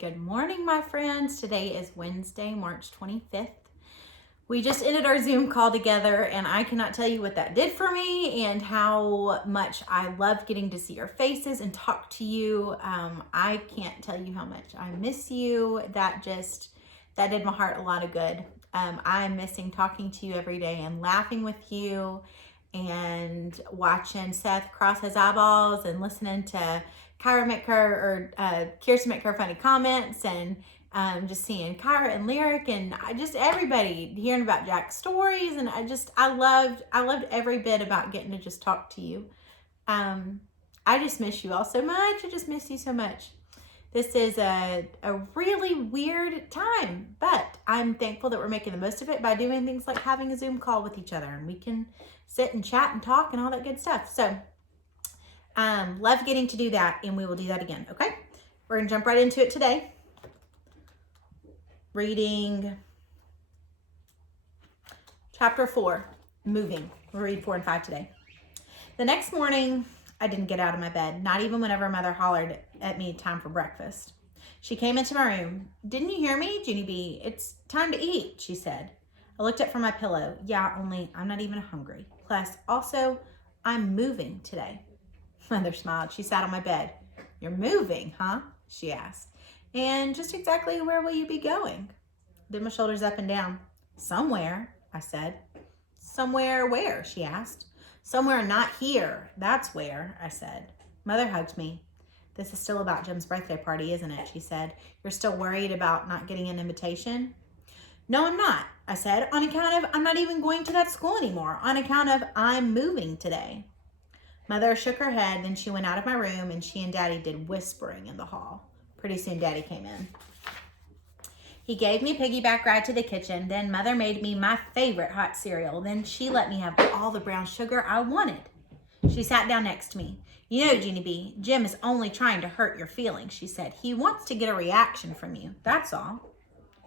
Good morning, my friends. Today is Wednesday, March 25th. We just ended our Zoom call together, and I cannot tell you what that did for me and how much I love getting to see your faces and talk to you. I can't tell you how much I miss you. That did my heart a lot of good. I'm missing talking to you every day and laughing with you and watching Seth cross his eyeballs and listening to Kyra make her Kirsten make her funny comments and just seeing Kyra and Lyric and just everybody hearing about Jack's stories, and I loved every bit about getting to just talk to you. I just miss you all so much. I just miss you so much. This is a really weird time, but I'm thankful that we're making the most of it by doing things like having a Zoom call with each other, and we can sit and chat and talk and all that good stuff. So love getting to do that, and we will do that again. Okay, we're gonna jump right into it today. Reading chapter 4, moving. We'll read 4 and 5 today. The next morning, I didn't get out of my bed, not even whenever Mother hollered at me time for breakfast. She came into my room. "Didn't you hear me, Jeannie B? It's time to eat," she said. I looked up from my pillow. Yeah, only I'm not even hungry. Plus, also, I'm moving today. Mother smiled. She sat on my bed. "You're moving, huh?" she asked. "And just exactly where will you be going?" Then my shoulders up and down. "Somewhere," I said. "Somewhere where?" she asked. "Somewhere not here. That's where," I said. Mother hugged me. "This is still about Jim's birthday party, isn't it?" she said. "You're still worried about not getting an invitation?" "No, I'm not," I said, "on account of I'm not even going to that school anymore, on account of I'm moving today." Mother shook her head, then she went out of my room, and she and Daddy did whispering in the hall. Pretty soon Daddy came in. He gave me a piggyback ride to the kitchen. Then Mother made me my favorite hot cereal. Then she let me have all the brown sugar I wanted. She sat down next to me. "You know, Jeannie B, Jim is only trying to hurt your feelings," she said. "He wants to get a reaction from you, that's all."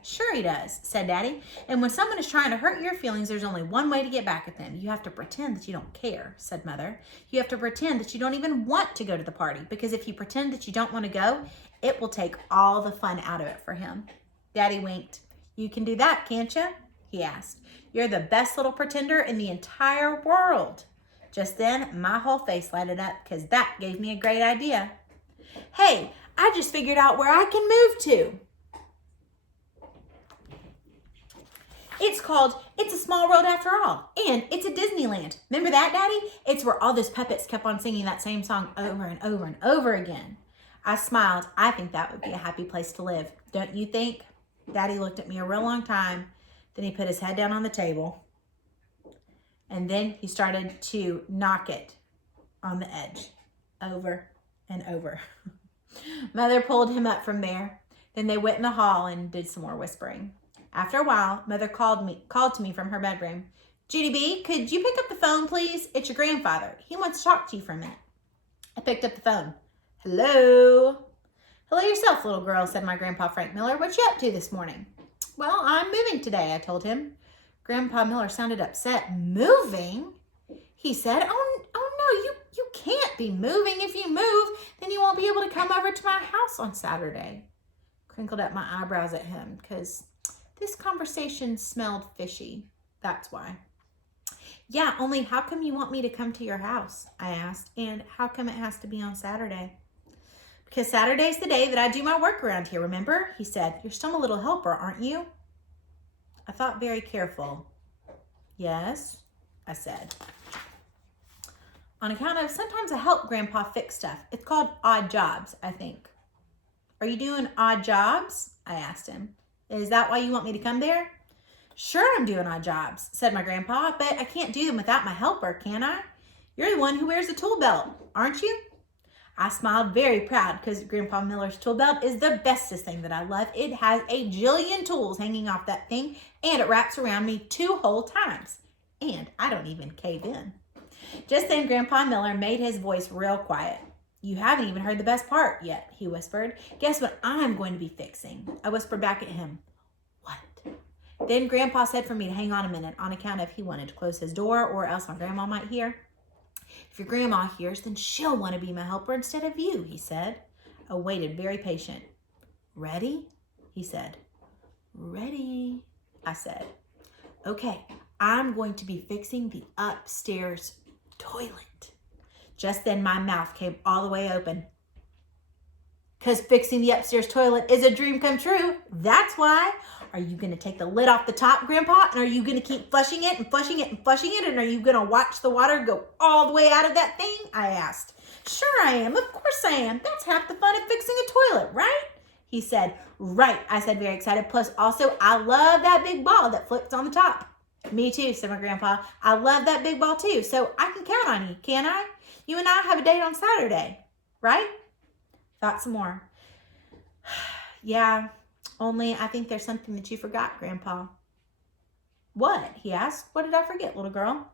"Sure he does," said Daddy. "And when someone is trying to hurt your feelings, there's only one way to get back at them. You have to pretend that you don't care," said Mother. "You have to pretend that you don't even want to go to the party, because if you pretend that you don't want to go, it will take all the fun out of it for him." Daddy winked. "You can do that, can't you?" he asked. "You're the best little pretender in the entire world." Just then, my whole face lighted up because that gave me a great idea. "Hey, I just figured out where I can move to." It's a Small World After All, and it's a Disneyland. Remember that, Daddy? It's where all those puppets kept on singing that same song over and over and over again. I smiled. I think that would be a happy place to live. Don't you think? Daddy looked at me a real long time. Then he put his head down on the table. And then he started to knock it on the edge over and over. Mother pulled him up from there. Then they went in the hall and did some more whispering. After a while, Mother called to me from her bedroom. "Judy B, could you pick up the phone, please? It's your grandfather. He wants to talk to you for a minute." I picked up the phone. "Hello?" "Hello yourself, little girl," said my grandpa, Frank Miller. "What you up to this morning?" "Well, I'm moving today," I told him. Grandpa Miller sounded upset. "Moving?" he said. Oh no, you can't be moving. If you move, then you won't be able to come over to my house on Saturday. Crinkled up my eyebrows at him because this conversation smelled fishy. That's why. "Yeah, only how come you want me to come to your house?" I asked. "And how come it has to be on Saturday?" "Because Saturday's the day that I do my work around here, remember?" he said. "You're still a little helper, aren't you?" I thought very careful. "Yes," I said. "On account of sometimes I help Grandpa fix stuff. It's called odd jobs, I think." "Are you doing odd jobs?" I asked him. "Is that why you want me to come there?" "Sure, I'm doing odd jobs," said my grandpa, "but I can't do them without my helper, can I? You're the one who wears a tool belt, aren't you?" I smiled very proud because Grandpa Miller's tool belt is the bestest thing that I love. It has a jillion tools hanging off that thing, and it wraps around me 2 whole times. And I don't even cave in. Just then, Grandpa Miller made his voice real quiet. "You haven't even heard the best part yet," he whispered. "Guess what I'm going to be fixing?" I whispered back at him. "What?" Then Grandpa said for me to hang on a minute on account of he wanted to close his door or else my grandma might hear. "If your grandma hears, then she'll want to be my helper instead of you," he said. I waited very patient. Ready? He said. Ready, I said. Okay, I'm going to be fixing the upstairs toilet. Just then my mouth came all the way open. Because fixing the upstairs toilet is a dream come true. That's why. Are you going to take the lid off the top, Grandpa? And are you going to keep flushing it and flushing it and flushing it? And are you going to watch the water go all the way out of that thing? I asked. Sure I am. Of course I am. That's half the fun of fixing a toilet, right? He said. Right, I said, very excited. Plus, also, I love that big ball that flips on the top. Me too, said my grandpa. I love that big ball too, so I can count on you, can't I? You and I have a date on Saturday, right? Thought some more. Yeah, only I think there's something that you forgot, Grandpa. What? He asked. What did I forget, little girl?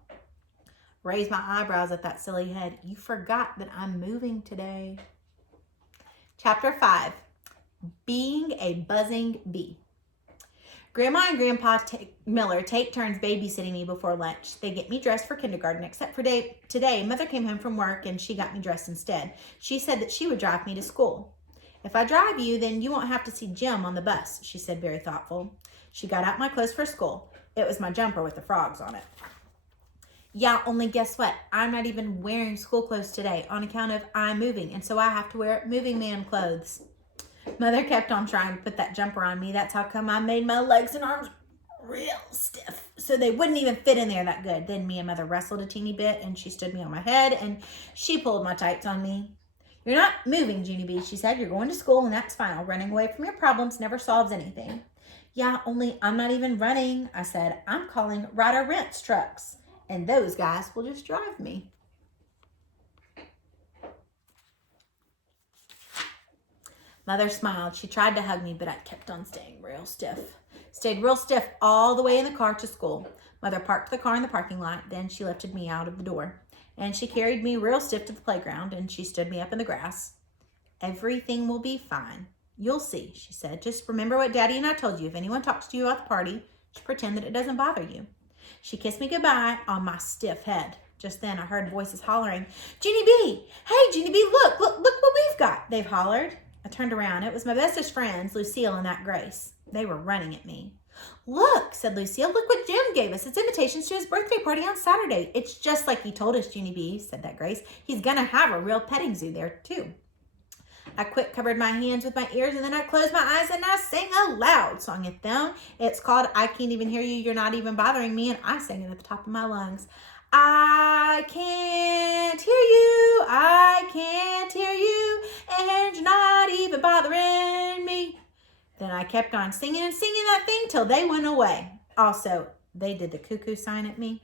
Raised my eyebrows at that silly head. You forgot that I'm moving today. Chapter 5. Being a buzzing bee. Grandma and Grandpa Miller take turns babysitting me before lunch. They get me dressed for kindergarten, except for today. Mother came home from work and she got me dressed instead. She said that she would drive me to school. If I drive you, then you won't have to see Jim on the bus, she said, very thoughtful. She got out my clothes for school. It was my jumper with the frogs on it. Yeah, only guess what? I'm not even wearing school clothes today on account of I'm moving, and so I have to wear moving man clothes. Mother kept on trying to put that jumper on me. That's how come I made my legs and arms real stiff, so they wouldn't even fit in there that good. Then me and Mother wrestled a teeny bit, and she stood me on my head, and she pulled my tights on me. You're not moving, Jeannie B, she said. You're going to school, and that's fine. Running away from your problems never solves anything. Yeah, only I'm not even running, I said. I'm calling Ryder Rents trucks, and those guys will just drive me. Mother smiled. She tried to hug me, but I kept on staying real stiff. Stayed real stiff all the way in the car to school. Mother parked the car in the parking lot. Then she lifted me out of the door. And she carried me real stiff to the playground, and she stood me up in the grass. Everything will be fine. You'll see, she said. Just remember what Daddy and I told you. If anyone talks to you about the party, just pretend that it doesn't bother you. She kissed me goodbye on my stiff head. Just then I heard voices hollering, Jeannie B! Hey, Jeannie B, look what we've got, they've hollered. I turned around. It was my bestest friends, Lucille and that Grace. They were running at me. Look, said Lucille, look what Jim gave us. It's invitations to his birthday party on Saturday. It's just like he told us, Jeannie B, said that Grace. He's going to have a real petting zoo there, too. I quick covered my hands with my ears, and then I closed my eyes, and I sang a loud song at them. It's called I Can't Even Hear You, You're Not Even Bothering Me, and I sang it at the top of my lungs. I can't hear you, I can't hear you, and you're not even bothering me. Then I kept on singing and singing that thing till they went away. Also, they did the cuckoo sign at me.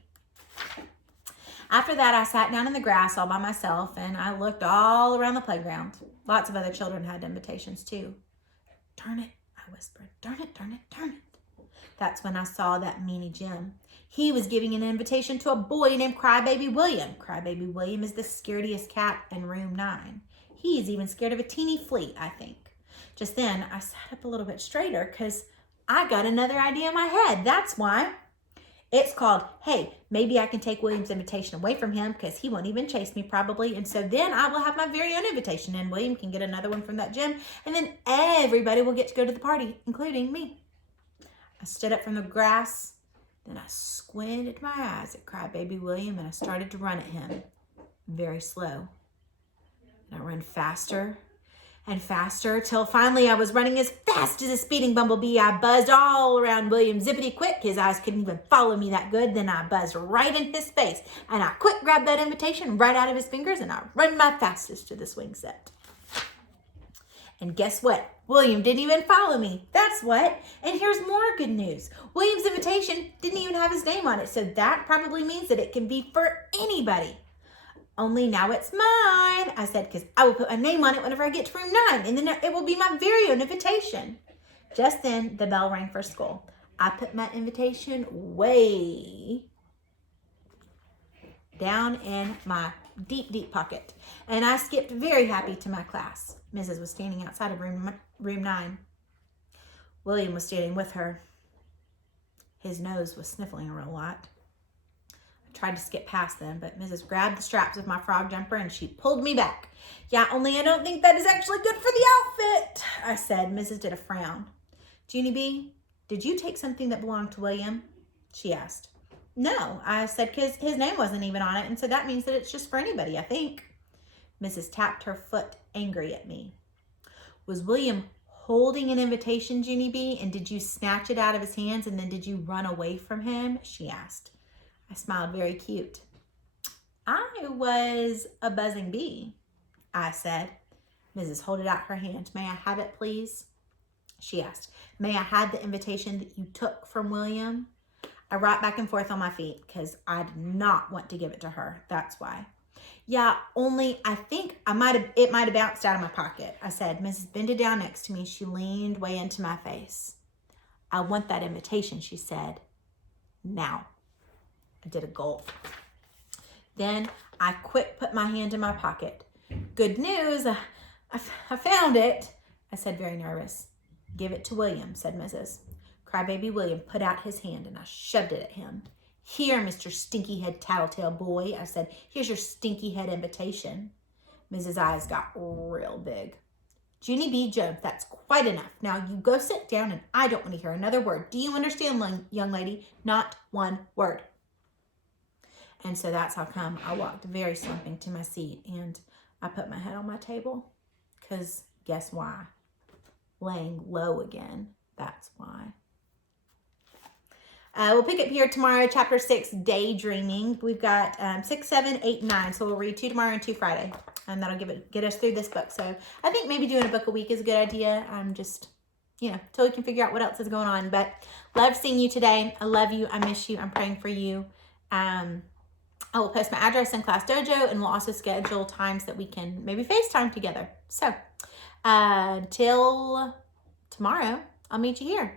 After that, I sat down in the grass all by myself, and I looked all around the playground. Lots of other children had invitations too. Darn it, I whispered. Darn it, darn it, darn it. That's when I saw that meanie Jim. He was giving an invitation to a boy named Crybaby William. Crybaby William is the scarediest cat in room 9. He's even scared of a teeny flea, I think. Just then, I sat up a little bit straighter because I got another idea in my head. That's why. It's called, hey, maybe I can take William's invitation away from him because he won't even chase me probably. And so then I will have my very own invitation and William can get another one from that Jim. And then everybody will get to go to the party, including me. I stood up from the grass. Then I squinted my eyes at Crybaby William and I started to run at him, very slow. And I ran faster and faster till finally I was running as fast as a speeding bumblebee. I buzzed all around William zippity quick. His eyes couldn't even follow me that good. Then I buzzed right in his face and I quick grabbed that invitation right out of his fingers and I ran my fastest to the swing set. And guess what? William didn't even follow me. That's what. And here's more good news. William's invitation didn't even have his name on it. So that probably means that it can be for anybody. Only now it's mine, I said, because I will put my name on it whenever I get to room 9. And then it will be my very own invitation. Just then, the bell rang for school. I put my invitation way down in my deep, deep pocket. And I skipped very happy to my class. Mrs. was standing outside of room 9. William was standing with her. His nose was sniffling a real lot. I tried to skip past them, but Mrs. grabbed the straps of my frog jumper and she pulled me back. Yeah, only I don't think that is actually good for the outfit, I said. Mrs. did a frown. Jeannie B, did you take something that belonged to William? She asked. No, I said, because his name wasn't even on it, and so that means that it's just for anybody, I think. Mrs. tapped her foot angry at me. Was William holding an invitation, Jeannie B, and did you snatch it out of his hands and then did you run away from him? She asked. I smiled very cute. I was a buzzing bee, I said. Mrs. holded out her hand. May I have it, please? She asked. May I have the invitation that you took from William? I rocked back and forth on my feet because I did not want to give it to her. That's why. Yeah, only I think it might have bounced out of my pocket, I said. Mrs. bended down next to me. She leaned way into my face. I want that invitation, she said. Now. I did a gulp. Then I quick put my hand in my pocket. Good news, I found it, I said, very nervous. Give it to William, said Mrs. Crybaby William put out his hand and I shoved it at him. Here, Mr. Stinky Head Tattletale Boy, I said, here's your stinky head invitation. Mrs. eyes got real big. Jeannie B. Jones, that's quite enough. Now you go sit down and I don't want to hear another word. Do you understand, young lady? Not one word. And so that's how come I walked very slumping to my seat and I put my head on my table. Because guess why? Laying low again. That's why. We'll pick up here tomorrow, chapter 6, Daydreaming. We've got 6, 7, 8, 9. So we'll read 2 tomorrow and 2 Friday. And that'll get us through this book. So I think maybe doing a book a week is a good idea. I'm just, till we can figure out what else is going on. But love seeing you today. I love you. I miss you. I'm praying for you. I will post my address in Class Dojo, and we'll also schedule times that we can maybe FaceTime together. So until tomorrow, I'll meet you here.